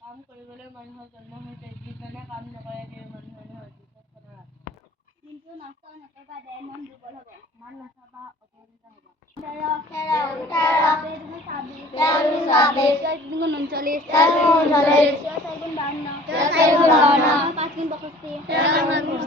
কাম কৰিবলৈ মানুহৰ জন্ম হৈছে, যিজনে কাম নকৰে তেওঁ মানুহৰ নহয়, কিন্তু নষ্ট নকৰিবা, দেহ মন দুৰ্বল হ'ব, মান নাচাবা, অপমানিত হ'বা। 13, 14, 39, 5 65।